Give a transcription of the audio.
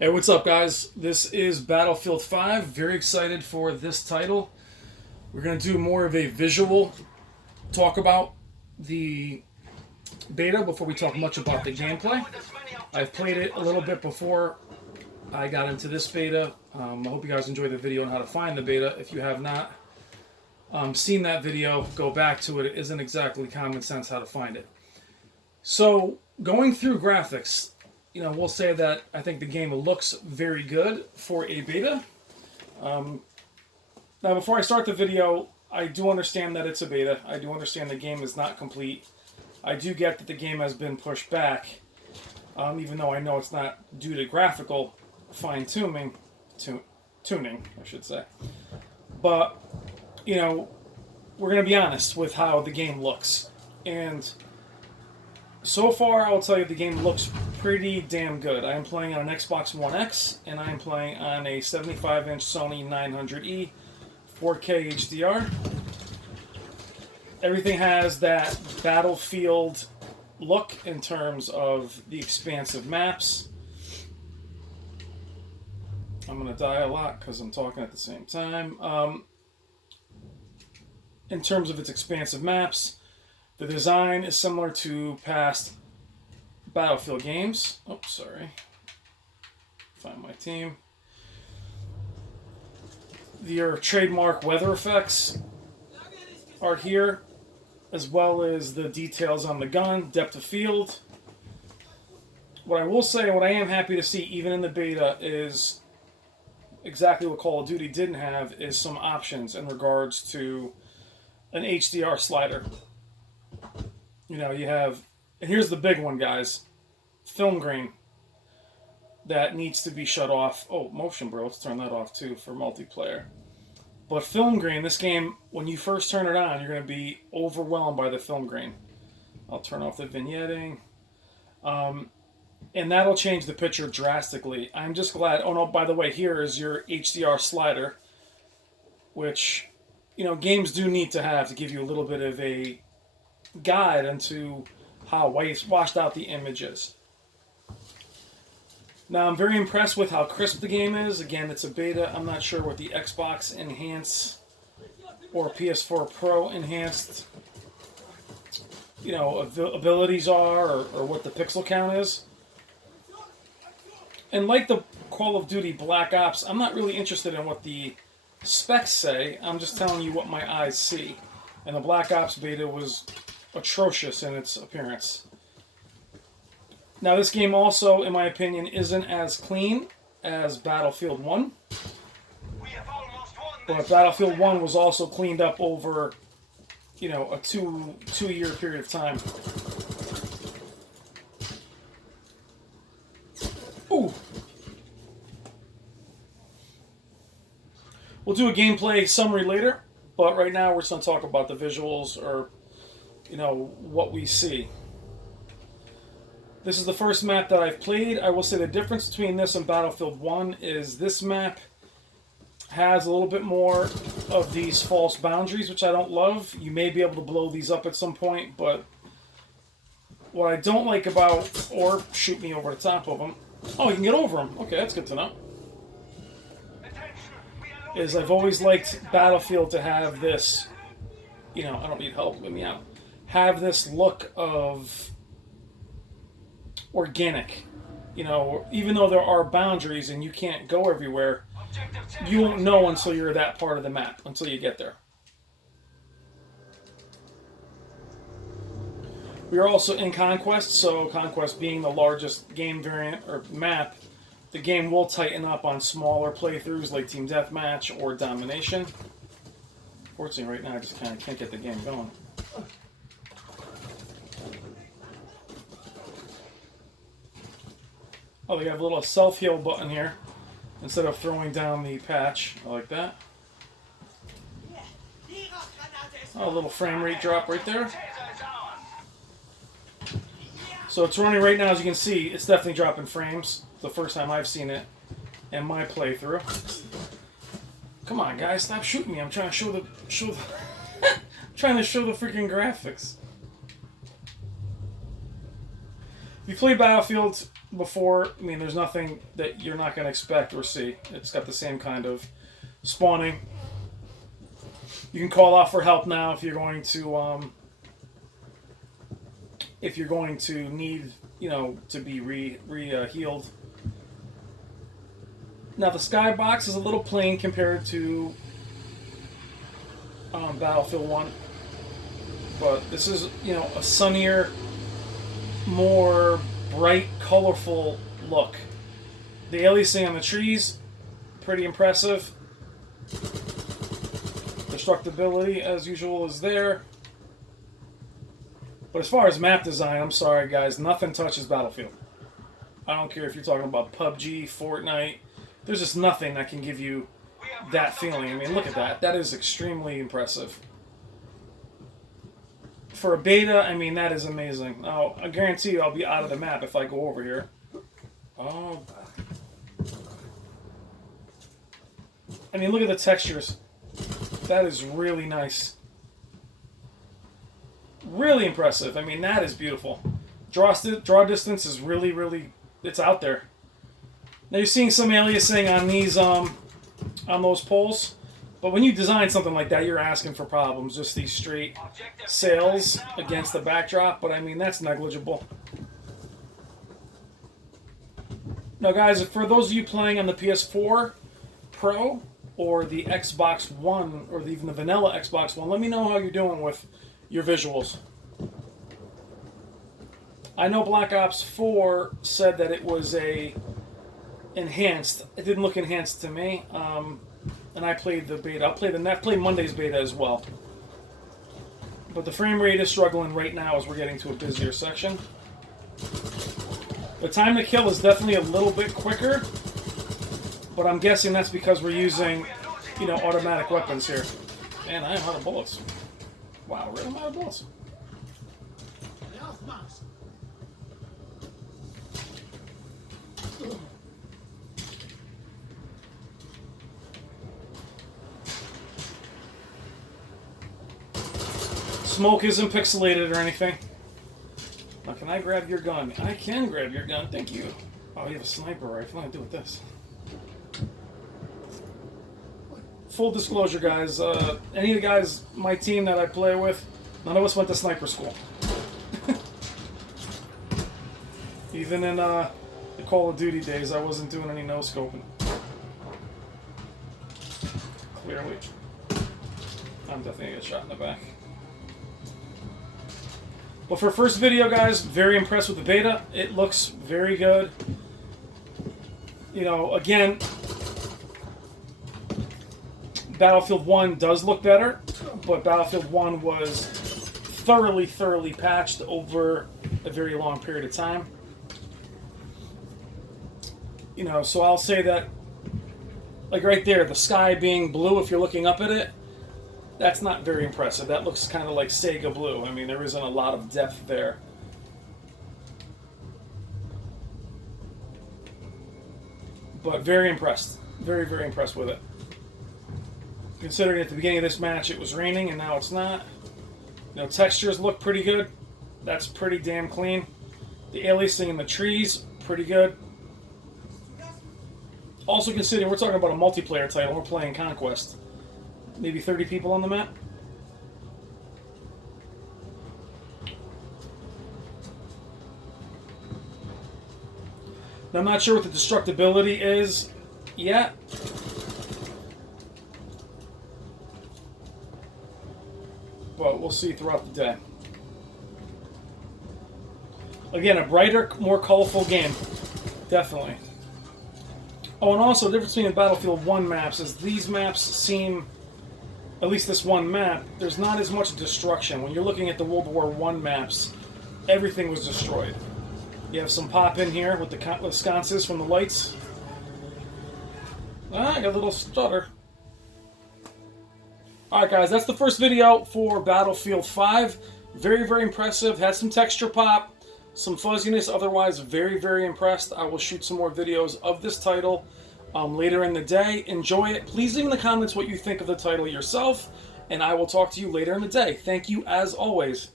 Hey, what's up, guys? This is Battlefield 5. Very excited for this title. We're going to do more of a visual talk about the beta before we talk much about the gameplay. I've played it a little bit before I got into this beta. I hope you guys enjoy the video on how to find the beta. If you have not seen that video, go back to it. It isn't exactly common sense how to find it. So, going through graphics, we'll say that I think the game looks very good for a beta. Now, before I start the video, I do understand that it's a beta. I do understand the game is not complete. I do get that the game has been pushed back, even though I know it's not due to graphical fine-tuning, I should say. But, we're going to be honest with how the game looks. And so far, I'll tell you the game looks pretty damn good. I am playing on an Xbox One X, and I am playing on a 75-inch Sony 900E 4K HDR. Everything has that Battlefield look in terms of the expansive maps. I'm going to die a lot because I'm talking at the same time. In terms of its expansive maps, the design is similar to past Battlefield games. Oh, sorry. Find my team. Your trademark weather effects are here, as well as the details on the gun, depth of field. What I will say, what I am happy to see, even in the beta, is exactly what Call of Duty didn't have, is some options in regards to an HDR slider. You have, and here's the big one, guys, film grain that needs to be shut off. Oh, motion blur, let's turn that off too for multiplayer. But film grain, this game, when you first turn it on, you're going to be overwhelmed by the film grain. I'll turn off the vignetting. And that'll change the picture drastically. I'm just glad. Oh, no, by the way, here is your HDR slider, which, games do need to have to give you a little bit of a guide into how washed out the image is. Now, I'm very impressed with how crisp the game is. Again, it's a beta. I'm not sure what the Xbox Enhanced or PS4 Pro Enhanced, abilities are, or what the pixel count is. And like the Call of Duty Black Ops, I'm not really interested in what the specs say. I'm just telling you what my eyes see. And the Black Ops beta was atrocious in its appearance. Now, this game also, in my opinion, isn't as clean as Battlefield 1. But Battlefield 1 was also cleaned up over, a two-year period of time. Ooh. We'll do a gameplay summary later, but right now we're just going to talk about the visuals, or, what we see. This is the first map that I've played. I will say the difference between this and Battlefield 1 is this map has a little bit more of these false boundaries, which I don't love. You may be able to blow these up at some point, but what I don't like about, or shoot me over the top of them, oh, you can get over them. Okay, that's good to know. Is I've always liked Battlefield to have this, I don't need help, let me out, have this look of organic. Even though there are boundaries and you can't go everywhere, you won't know until you're that part of the map, until you get there. We are also in Conquest, so Conquest being the largest game variant or map, the game will tighten up on smaller playthroughs like Team Deathmatch or Domination. Fortunately, right now I just kind of can't get the game going. Oh, they have a little self-heal button here instead of throwing down the patch. I like that. Oh, a little frame rate drop right there. So it's running right now, as you can see, it's definitely dropping frames. It's the first time I've seen it in my playthrough. Come on, guys, stop shooting me. I'm trying to show the trying to show the freaking graphics. If you play Battlefield, before. I mean, there's nothing that you're not going to expect or see. It's got the same kind of spawning. You can call out for help now if you're going to need, to be healed. Now the skybox is a little plain compared to Battlefield 1, but this is a sunnier, more bright, colorful look. The aliasing on the trees, pretty impressive. Destructibility, as usual, is there. But as far as map design, I'm sorry guys, nothing touches Battlefield. I don't care if you're talking about PUBG, Fortnite. There's just nothing that can give you that feeling. I mean, look at that. That is extremely impressive. For a beta, I mean, that is amazing. Now, I guarantee you I'll be out of the map if I go over here. Oh. I mean, look at the textures. That is really nice. Really impressive. I mean, that is beautiful. Draw distance is really, it's out there. Now you're seeing some aliasing on these, on those poles, but when you design something like that, you're asking for problems. Just these straight sails against the backdrop, but I mean, that's negligible. Now guys, for those of you playing on the PS4 Pro, or the Xbox One, or even the vanilla Xbox One, let me know how you're doing with your visuals. I know Black Ops 4 said that it was enhanced. It didn't look enhanced to me. And I played the beta. I played Monday's beta as well. But the frame rate is struggling right now as we're getting to a busier section. The time to kill is definitely a little bit quicker. But I'm guessing that's because we're using, automatic weapons here. Man, I am out of bullets. Wow, really? I'm out of bullets. Smoke isn't pixelated or anything. Now, can I grab your gun? I can grab your gun, thank you. Oh, you have a sniper rifle. What do I do with this? Full disclosure, guys. Any of the guys, my team that I play with, none of us went to sniper school. Even in the Call of Duty days, I wasn't doing any no-scoping. Clearly. I'm definitely gonna get shot in the back. But for first video, guys, very impressed with the beta. It looks very good. Again, Battlefield 1 does look better, but Battlefield 1 was thoroughly patched over a very long period of time. So I'll say that, like right there, the sky being blue, if you're looking up at it, that's not very impressive. That looks kind of like Sega blue. I mean, there isn't a lot of depth there. But very impressed. Very impressed with it. Considering at the beginning of this match it was raining and now it's not. Textures look pretty good. That's pretty damn clean. The aliasing in the trees, pretty good. Also considering we're talking about a multiplayer title, we're playing Conquest. Maybe 30 people on the map. Now, I'm not sure what the destructibility is yet. But we'll see throughout the day. Again, a brighter, more colorful game. Definitely. Oh, and also, the difference between the Battlefield 1 maps is these maps seem, at least this one map, there's not as much destruction. When you're looking at the World War I maps, everything was destroyed. You have some pop in here with the sconces from the lights. Ah, I got a little stutter. Alright guys, that's the first video for Battlefield 5. Very impressive. Had some texture pop, some fuzziness, otherwise very impressed. I will shoot some more videos of this title later in the day. Enjoy it. Please leave in the comments what you think of the title yourself, and I will talk to you later in the day. Thank you as always.